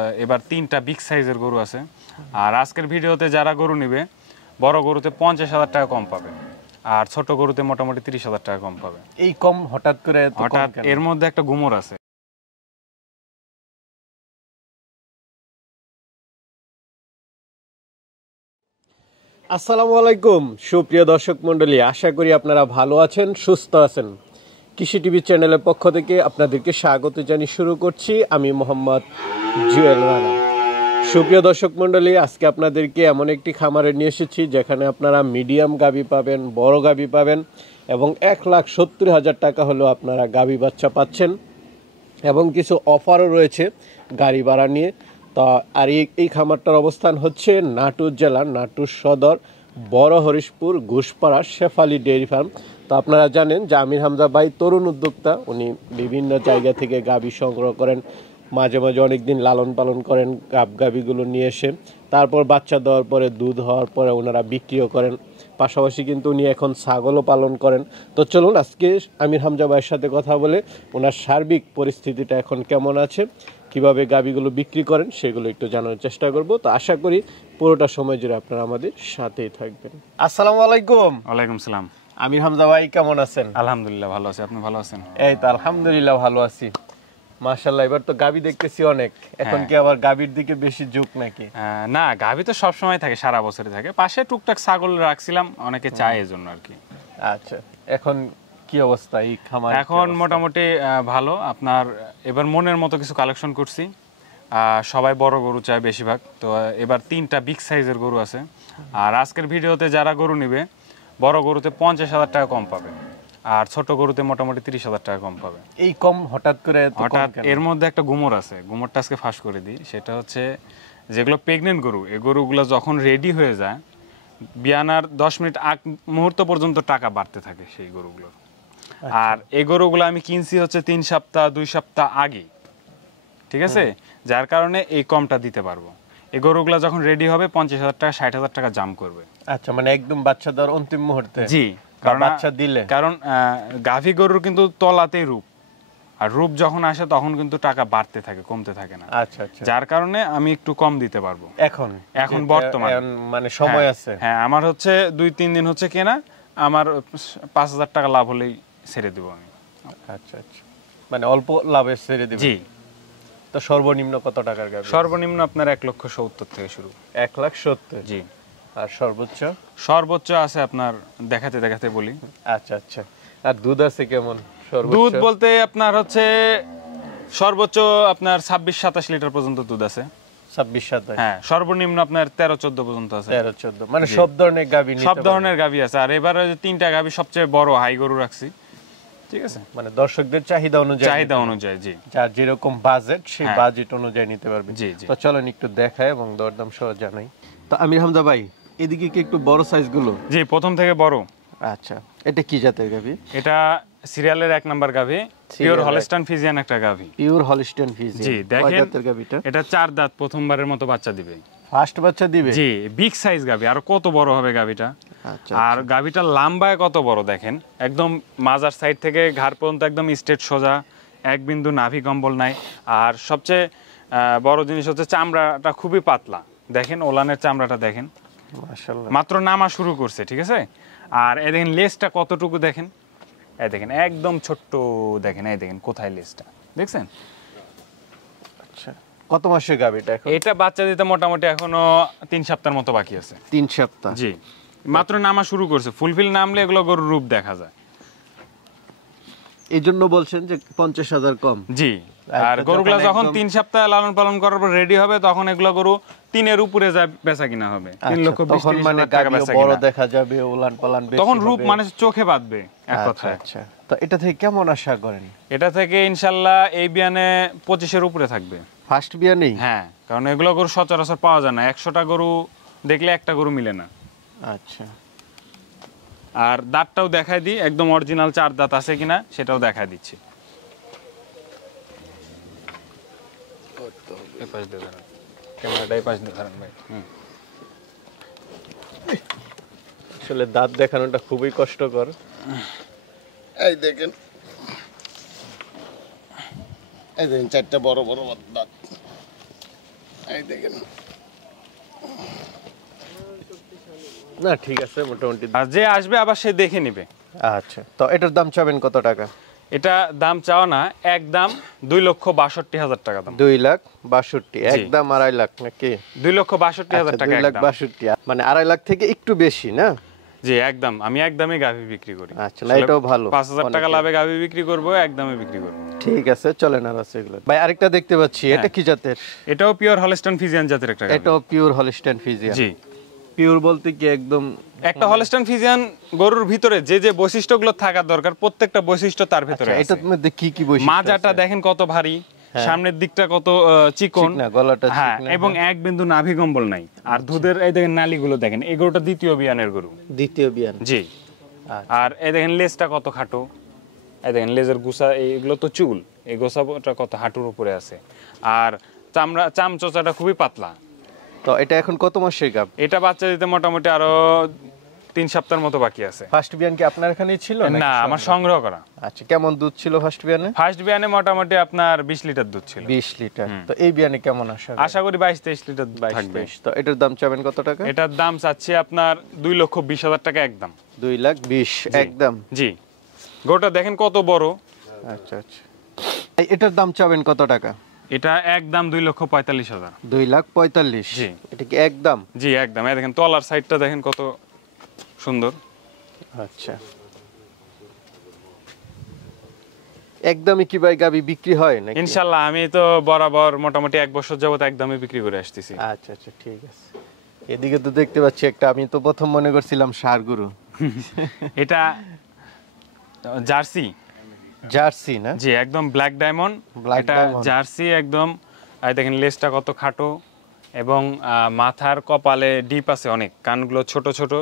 এবার 3টা বিগ সাইজের গরু আছে। আর আজকের ভিডিওতে যারা গরু নেবে বড় গরুতে 50,000 টাকা কম পাবে, আর ছোট গরুতে মোটামুটি 30,000 টাকা কম পাবে। এই কম হঠাৎ করে হঠাৎ এর মধ্যে একটা গুমর আছে। আসসালামু আলাইকুম সুপ্রিয় দর্শক মণ্ডলী, আশা করি আপনারা ভালো আছেন, সুস্থ আছেন। কৃষি টিভি চ্যানেলের পক্ষ থেকে আপনাদেরকে স্বাগত জানিয়ে শুরু করছি আমি মোহাম্মদ জুয়েল রানা। সুপ্রিয় দর্শক মণ্ডলী, আজকে আপনাদেরকে এমন একটি খামারে নিয়ে এসেছি যেখানে আপনারা মিডিয়াম গাভী পাবেন, বড় গাভী পাবেন এবং 1,70,000 টাকা হলেও আপনারা গাভী বাচ্চা পাচ্ছেন এবং কিছু অফারও রয়েছে গাড়ি ভাড়া নিয়ে। তা আর এই খামারটার অবস্থান হচ্ছে নাটোর জেলার নাটোর সদর বড় হরিশপুর ঘুষপাড়া শেফালি ডেয়ারি ফার্ম। তো আপনারা জানেন যে আমির হামজা ভাই তরুণ উদ্যোক্তা, উনি বিভিন্ন জায়গা থেকে গাভী সংগ্রহ করেন, মাঝে মাঝে অনেক দিন লালন পালন করেন গাভীগুলো নিয়ে এসে, তারপর বাচ্চা দেওয়ার পরে দুধ হওয়ার পরে ওনারা বিক্রিও করেন, পাশাপাশি কিন্তু উনি এখন ছাগলও পালন করেন। তো চলুন আজকে আমির হামজা ভাইয়ের সাথে কথা বলে ওনার সার্বিক পরিস্থিতিটা এখন কেমন আছে, কিভাবে গাভীগুলো বিক্রি করেন সেগুলো একটু জানার চেষ্টা করব। তো আশা করি পুরোটা সময় জুড়ে আপনারা আমাদের সাথেই থাকবেন। আসসালামু আলাইকুম। ওয়ালাইকুম সালাম। আমির হামজা ভাই কেমন আছেন? আলহামদুলিল্লাহ ভালো আছি, আপনি ভালো আছেন? এই তো আলহামদুলিল্লাহ ভালো আছি, মাশাআল্লাহ। এবার তো গাভী দেখতেছি অনেক, এখন কি আবার গাভীর দিকে বেশি ঝোঁক নাকি? না, গাভী তো সব সময় থাকে, সারা বছরই থাকে। পাশে টুকটাক ছাগল রাখছিলাম, অনেকে চায় এজন্য আর কি। আচ্ছা, এখন কি অবস্থা এই খামার? এখন মোটামুটি ভালো। আপনার এবার মনের মতো কিছু কালেকশন করছি। সবাই বড় গরু চায় বেশিরভাগ, তো এবার 3টা বিগ সাইজের গরু আছে। আর আজকের ভিডিওতে যারা গরু নেবে বড় গরুতে 50,000 টাকা কম পাবে, আর ছোট গরুতে মোটামুটি 30,000 টাকা কম পাবে। এই কম হঠাৎ করে? হঠাৎ এর মধ্যে একটা গুমর আছে, গুমরটা আজকে ফাঁস করে দিই। সেটা হচ্ছে যেগুলো প্রেগনেন্ট গরু, এই গরুগুলো যখন রেডি হয়ে যায় বিয়ানার 10 মিনিট আগ মুহূর্ত পর্যন্ত টাকা বাড়তে থাকে সেই গরুগুলো। আর এই গরুগুলো আমি কিনছি হচ্ছে 3 সপ্তাহ 2 সপ্তাহ আগে, ঠিক আছে? যার কারণে এই কমটা দিতে পারবো। এই গরুগুলো যখন রেডি হবে 50,000 টাকা 60,000 টাকা জাম করবে। আচ্ছা, মানে একদম বাচ্চা দেওয়ার অন্তিম মুহূর্তে? জি, কারণ বাচ্চা দিলে, কারণ গাভী গরুর কিন্তু তলাতেই রূপ, আর রূপ যখন আসে তখন কিন্তু টাকা বাড়তে থাকে, কমতে থাকে না। আচ্ছা আচ্ছা, যার কারণে আমি একটু কম দিতে পারবো এখন বর্তমান, মানে সময় আছে। হ্যাঁ, আমার হচ্ছে 2-3 দিন হচ্ছে কেনা, আমার 5,000 টাকা লাভ হলেই ছেড়ে দেবো আমি। আচ্ছা আচ্ছা, মানে অল্প লাভে ছেড়ে দিবেন? জি। তো সর্বনিম্ন কত টাকার গাভী? সর্বনিম্ন আপনার 1,70,000 থেকে শুরু। 1,70,000? জি। আর সর্বোচ্চ? সর্বোচ্চ আছে আপনার দেখাতে দেখাতে বলি। আচ্ছা আচ্ছা, আর দুধ আছে কেমন? দুধ বলতে আপনার হচ্ছে সর্বোচ্চ আপনার 26-27 লিটার পর্যন্ত দুধ আছে। 26-27? হ্যাঁ, সর্বনিম্ন আপনার 13-14 পর্যন্ত আছে। 13-14, মানে সব ধরনের গাভী? সব ধরনের গাভী আছে। আর এবারে 3টা গাভী সবচেয়ে বড় হাই গরু রাখছি, ঠিক আছে? মানে দর্শকদের চাহিদা অনুযায়ী, জি, যার যেরকম বাজেট সেই বাজেট অনুযায়ী নিতে পারবে। জি জি। তো চলেন একটু দেখাই এবং দরদাম সহ জানাই। তো আমির হামজা ভাই, এদিকে কি একটু বড় সাইজ গুলো? জি, প্রথম থেকে বড়। আচ্ছা, এটা কি জাতের গাভী? এটা সিরিয়ালের 1 নাম্বার গাভী, পিওর হলস্টাইন ফ্রিজিয়ান একটা গাভী। Pure Holstein Friesian? জি, দেখেন জাতের গাভীটা? এটা 4 দাঁত, প্রথমবারের মতো বাচ্চা দিবে। ফার্স্ট বাচ্চা দিবে? জি, বিগ সাইজ গাভী। আর কত বড় হবে গাভীটা! আচ্ছা, আর গাভীটা লম্বায় কত বড় দেখেন, একদম মাজার সাইড থেকে ঘাড় পর্যন্ত একদম স্ট্রেট সোজা, এক বিন্দু নাভি কম্বল নাই। আর সবচেয়ে বড় জিনিস হচ্ছে চামড়াটা খুবই পাতলা, দেখেন ওলানের চামড়াটা দেখেন, মাশাআল্লাহ। মাত্র নামা শুরু করছে, ঠিক আছে? আর এই দেখেন লেজটা কতটুকু দেখেন, এই দেখেন একদম ছোট্ট, দেখেন এই দেখেন কোথায় লেজটা দেখছেন। আচ্ছা, কত মাসের গাভীটা এখন? এটা বাচ্চা দিতে মোটামুটি এখনো 3 সপ্তাহের মতো বাকি আছে। 3 সপ্তাহ? জি, মাত্র নামা শুরু করছে। ফুলফিল নামলে এগুলো গরুর রূপ দেখা যায়, এই জন্য বলছেন যে 50,000 কম? জি। আর গরুগুলো যখন 3 সপ্তাহ লালন পালন করার পর রেডি হবে তখন এগুলো গরু 3-এর উপরে যায় বেচা কিনা হবে। 3,20,000 মানে গাভী বড় দেখা যাবে, উলান পালান বেশি হবে, তখন রূপ মানে চোখে বাঁধবে এক কথায়। আচ্ছা, তো এটা থেকে কেমন আশা করেন? এটা থেকে ইনশাআল্লাহ এই বিয়ানে 25-এর উপরে থাকবে। ফার্স্ট বিয়ানেই? হ্যাঁ, কারণ এগুলো গরু সচরাচর পাওয়া যায় না। 100টা গরু দেখলে একটা গরু মিলে না। আচ্ছা, আর দাঁতটাও দেখাই দিই, একদম অরিজিনাল 4 দাঁত আছে কিনা সেটাও দেখাই দিচ্ছি। আসলে দাঁত দেখানোটা খুবই কষ্টকর। এই দেখেন, এই দেখেন 4টা বড় বড় দাঁত। এই দেখেন না ঠিক আছে মোটামুটি। আর যে আসবে আবার সে দেখে নিবে। আচ্ছা, তো এটার দাম চাবেন কত টাকা? এটা দাম চাও না, একদম 2,62,000 টাকা দাম। 2,62,000 একদম 2.5 লাখ নাকি? 2,62,000 টাকা একদম। 2,62,000 মানে 2.5 লাখ থেকে একটু বেশি না? জি একদম, আমি একদমই গাভী বিক্রি করি। আচ্ছা, না এটাও ভালো। 5,000 টাকা লাভে গাভী বিক্রি করব, একদমই বিক্রি করব। ঠিক আছে, চলেন আর আছে এগুলো। ভাই আরেকটা দেখতে পাচ্ছি, এটা কি জাতের? এটাও পিওর হলস্টাইন ফিজিয়ান জাতের একটা গাভী। এটাও পিওর হলস্টাইন ফিজিয়ান। জি, পিওর বলতে কি একদম একটা হলস্টাইন ফিজিয়ান গরুর ভিতরে যে যে বৈশিষ্ট্যগুলো থাকা দরকার প্রত্যেকটা বৈশিষ্ট্য তার ভিতরে আছে। এটার মধ্যে কি কি বৈশিষ্ট্য? মাজাটা দেখেন কত ভারী, সামনের দিকটা কত চিকন, না গলাটা হ্যাঁ, ঠিক না, এবং এক বিন্দু নাভি কম্বল নাই। আর দুধের এই দেখেন নালীগুলো দেখেন, এই গরুটা দ্বিতীয় বিয়ানের গরু। দ্বিতীয় বিয়ান। জি, আর এই দেখেন লেজটা কত খাটো, এই দেখেন লেজের গুছা, এইগুলো তো চুল, এই গোছাটা কত হাঁটুর উপরে আছে। আর চামচোচাটা খুবই পাতলা। তো এটা এখন কত মাসের গাব? এটা বাচ্চা দিতে মোটামুটি আরো 3 সপ্তাহের মতো বাকি আছে। ফার্স্ট বিয়ান কি আপনার এখানেই ছিল না, আমার সংগ্রহ করা। আচ্ছা, কেমন দুধ ছিল ফার্স্ট বিয়ানে? ফার্স্ট বিয়ানে মোটামুটি আপনার 20 লিটার দুধ ছিল। 20 লিটার। তো এই বিয়ানে কেমন আশা করি 22-23 লিটার দুধ থাকবে। 22। তো এটার দাম চাবেন কত টাকা? এটার দাম চাচ্ছি আপনার 2,20,000 টাকা একদম। 2,20,000 একদম। জি, গরুটা দেখেন কত বড়। আচ্ছা আচ্ছা, এটার দাম চাবেন কত টাকা? এটা একদম 2,45,000। 2,45,000। জি। এটা কি একদম? জি একদম, এই দেখেন তলার সাইডটা দেখেন কত সুন্দর। আচ্ছা, একদমই কি ভাই গাবি বিক্রি হয় নাকি? ইনশাআল্লাহ, আমি তো বরাবর মোটামুটি 1 বছর যাবত একদমই বিক্রি করে আসতেছি। আচ্ছা আচ্ছা, ঠিক আছে। এদিকে তো দেখতে পাচ্ছি একটা, আমি তো প্রথম মনে করছিলাম ষাঁড় গরু। এটা জার্সি। জার্সি না? জি একদম ব্ল্যাক ডায়মন্ড। Black এটা diamond। জার্সি একদম। আর দেখেন লেজটা কত খাটো, এবং মাথার কপালে ডিপ আছে অনেক, কানগুলো ছোট ছোট।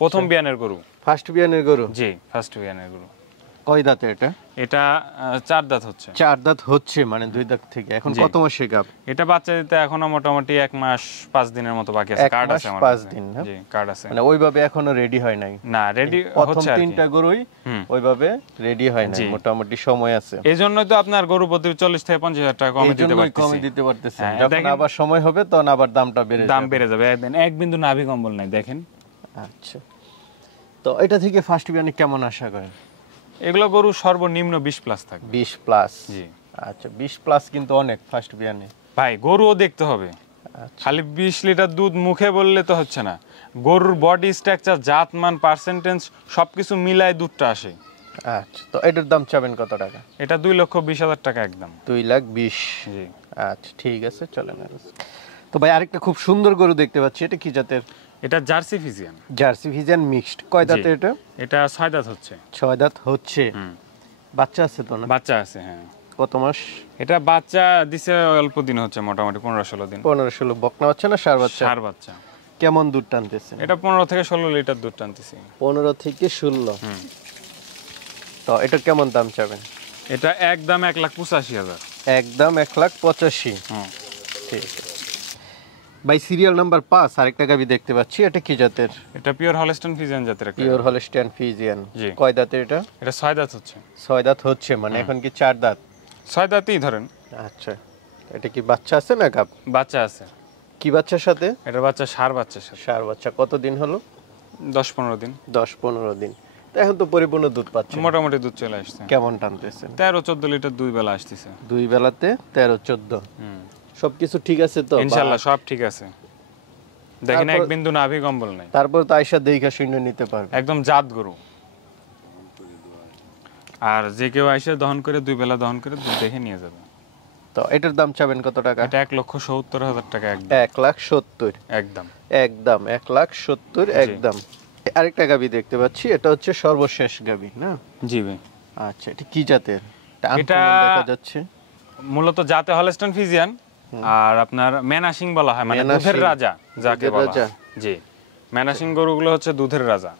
প্রথম বিয়ানের গরু। ফার্স্ট বিয়ানের গরু? জি, ফার্স্ট বিয়ানের গরু। কয় দাঁতে এটা? এটা 4 দাঁত হচ্ছে। 4 দাঁত হচ্ছে, মানে 2 দাঁত থেকে। এখন কত মাসের গাব? এটা বাচ্চা দিতে এখনো মোটামুটি 1 মাস 5 দিনের মতো বাকি আছে। 1 কার্ড মাস আছে আমার 5 কাছে। দিন না? জি, কার্ড আছে। মানে ওইভাবে এখনো রেডি হয় নাই? না, রেডি প্রথম হচ্ছে আর কি। 3টা গরুই ওইভাবে রেডি হয় নাই, জি। মোটামুটি সময় আছে। এই জন্যই তো আপনার গরু প্রতি 40 থেকে 50,000 টাকা কমে দিতে এইজন্যই পারতেছি। কমে দিতে পারতেছেন। হ্যাঁ, যখন দেখেন- আবার সময় হবে তখন আবার দামটা বেড়ে দাম যাবে। বেড়ে যাবে। এক বিন্দু নাভি কম্বল নাই দেখেন। আচ্ছা, তো এটা থেকে ফার্স্ট বিয়ানে কেমন আশা করেন? এগুলো গরু সর্বনিম্ন 20+ থাকবে। 20 প্লাস? জি আচ্ছা, 20 প্লাস কিন্তু অনেক ফার্স্ট বিয়ানে। ভাই, গরুও দেখতে হবে। আচ্ছা, খালি 20 লিটার দুধ মুখে বললে তো হচ্ছে না। গরুর বডি স্ট্রাকচার, জাতমান, পার্সেন্টেজ সবকিছু মিলায় দুধটা আসে। আচ্ছা, তো এটার দাম চাবেন কত টাকা? এটা 2,20,000 টাকা একদম। 2,20,000। জি, আচ্ছা, ঠিক আছে, চলেন। তো ভাই আরেকটা খুব সুন্দর গরু দেখতে পাচ্ছি, এটা কি জাতের? এটা jersey Friesian. Jersey Friesian mixed. কয় দাঁতে জি। এটা? এটা 6 দাঁত হচ্ছে। 6 দাঁত হচ্ছে। বাচ্চা আছে তো না? বাচ্চা আছে, হ্যাঁ। কত মাস? এটা বাচ্চা দিছে অল্প দিন হচ্ছে, মোটামুটি 15-16 দিন। 15-16। বকনা বাচ্চা না ষাঁড় বাচ্চা? ষাঁড় বাচ্চা। কেমন দুধ টানতেছে? এটা 15 থেকে 16 লিটার দুধ টানতেছি। 15 থেকে 16। তো এটা কেমন দাম চাবেন? এটা একদম 1,85,000। একদম 1,85,000। হুম। ঠিক আছে ভাই, সিরিয়াল নাম্বার 5 আরেকটা গাবি দেখতে পাচ্ছি, এটা কি জাতের? এটা পিওর হলস্টাইন ফিজিয়ান জাতের একটা। Pure Holstein Friesian. জি। কয় দাঁতের এটা? এটা 6 দাঁত হচ্ছে। 6 দাঁত হচ্ছে, মানে এখন কি 4 দাঁত? 6 দাঁতই ধরেন। আচ্ছা, এটা কি বাচ্চা আছে না গাব? বাচ্চা আছে। কি বাচ্চার সাথে? এটা বাচ্চা ষাঁড় বাচ্চার সাথে। ষাঁড় বাচ্চা। কতদিন হলো? 10-15 দিন। 10-15 দিন। তো এখন তো পরিপূর্ণ দুধ পাচ্ছে। মোটামুটি দুধ চলে আসছে। কেমন টানতেছেন? 13-14 লিটার দুই বেলা আসতেছে। দুই বেলাতে 13-14। সবকিছু ঠিক আছে তো? ইনশাআল্লাহ সব ঠিক আছে। দেখেন এক তারপর- বিন্দু নাভি কম্বল নাই। তারপর তো আয়সা দেখা শূন্য নিতে পারবে। একদম জাত গরু। আর যে কেউ আইসে দহন করে, দুই বেলা দহন করে দুধ দেখে নিয়ে যাবে। তো এটার দাম চাবেন কত টাকা? এটা 1,70,000 টাকা একদম। 1,70,000 একদম। একদম 1,70,000 একদম। আরেকটা গাবি দেখতে পাচ্ছি, এটা হচ্ছে সর্বশেষ গাবি না? জি ভাই। আচ্ছা, এটা কি জাতের? এটা দেখা যাচ্ছে মূলত জাতে হলস্টাইন ফিজিয়ান, আর আপনার মেনাসিং বলা হয়, মানে মেনাসিং। দুধের রাজা যাকে দুধের বলা রাজা। হয়। জি, মেনাসিং গরুগুলো হচ্ছে দুধের রাজা।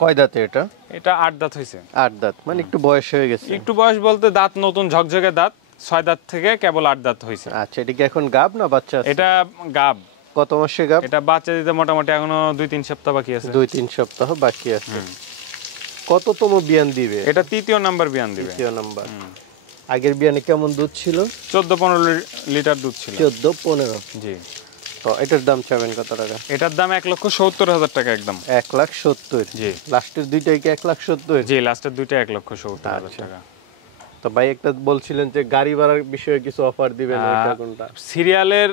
কয় দাঁতে এটা? এটা 8 দাঁত হয়েছে। 8 দাঁত, মানে একটু বয়স হয়ে গেছে। একটু বয়স বলতে দাঁত নতুন ঝকঝকে দাঁত, 6 দাঁত থেকে কেবল 8 দাঁত হয়েছে। আচ্ছা, এটা কি এখন গাব না বাচ্চা আছে? এটা গাব। কত মাসে গাব? এটা বাচ্চা দিতে মোটামুটি এখনো 2-3 সপ্তাহ বাকি আছে। 2-3 সপ্তাহ বাকি আছে। কততম বিয়ান দিবে? এটা তৃতীয় নাম্বার বিয়ান দিবে। তৃতীয় নাম্বার। আগের বিয়ানে কেমন দুধ ছিল? 14-15 লিটার দুধ ছিল। 14-15। জি। তো এটার দাম চাবেন কত টাকা? এটার দাম 1,70,000 টাকা একদম। 1,70,000। জি। লাস্টের দুইটাই কি 1,70,000? জি, লাস্টের দুইটা 1,70,000 আচ্ছা। টাকা। তো ভাই একটা বলছিলেন যে গাড়ি ভাড়ার বিষয়ে কিছু অফার দিবেন, ওইটা কোনটা? সিরিয়ালের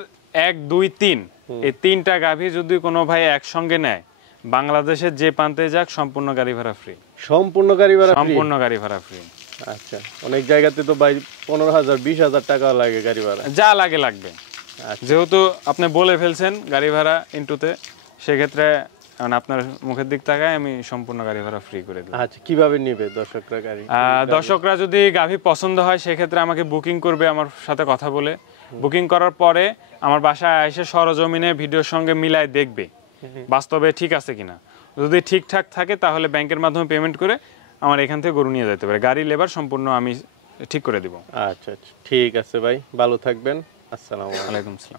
1, 2, 3 এই তিনটা গাভী যদি কোনো ভাই একসঙ্গে নেয়, বাংলাদেশের যে প্রান্তে যাক সম্পূর্ণ গাড়ি ভাড়া ফ্রি। সম্পূর্ণ গাড়ি ভাড়া free? সম্পূর্ণ গাড়ি ভাড়া ফ্রি। আচ্ছা, অনেক জায়গাতে তো ভাই 15,000 20,000 টাকা লাগে গাড়ি ভাড়া। যা লাগে লাগবে। আচ্ছা। যেহেতু আপনি বলে ফেলছেন গাড়ি ভাড়া ইনটুতে, সেক্ষেত্রে মানে আপনার মুখের দিক তাকায় আমি সম্পূর্ণ গাড়ি ভাড়া ফ্রি করে দেব। আচ্ছা, কিভাবে নিবে দর্শকরা গাড়ি? দর্শকরা যদি গাভী পছন্দ হয় সেক্ষেত্রে আমাকে বুকিং করবে আমার সাথে কথা বলে। বুকিং করার পরে আমার বাসায় এসে সরজমিনে ভিডিওর সঙ্গে মিলায় দেখবে বাস্তবে ঠিক আছে কিনা। যদি ঠিকঠাক থাকে তাহলে ব্যাংকের মাধ্যমে পেমেন্ট করে আমার এখান থেকে গরু নিয়ে যেতে পারে। গাড়ি লেবার সম্পূর্ণ আমি ঠিক করে দিব। আচ্ছা আচ্ছা, ঠিক আছে ভাই, ভালো থাকবেন। আসসালামু আলাইকুম। ওয়ালাইকুম আসসালাম।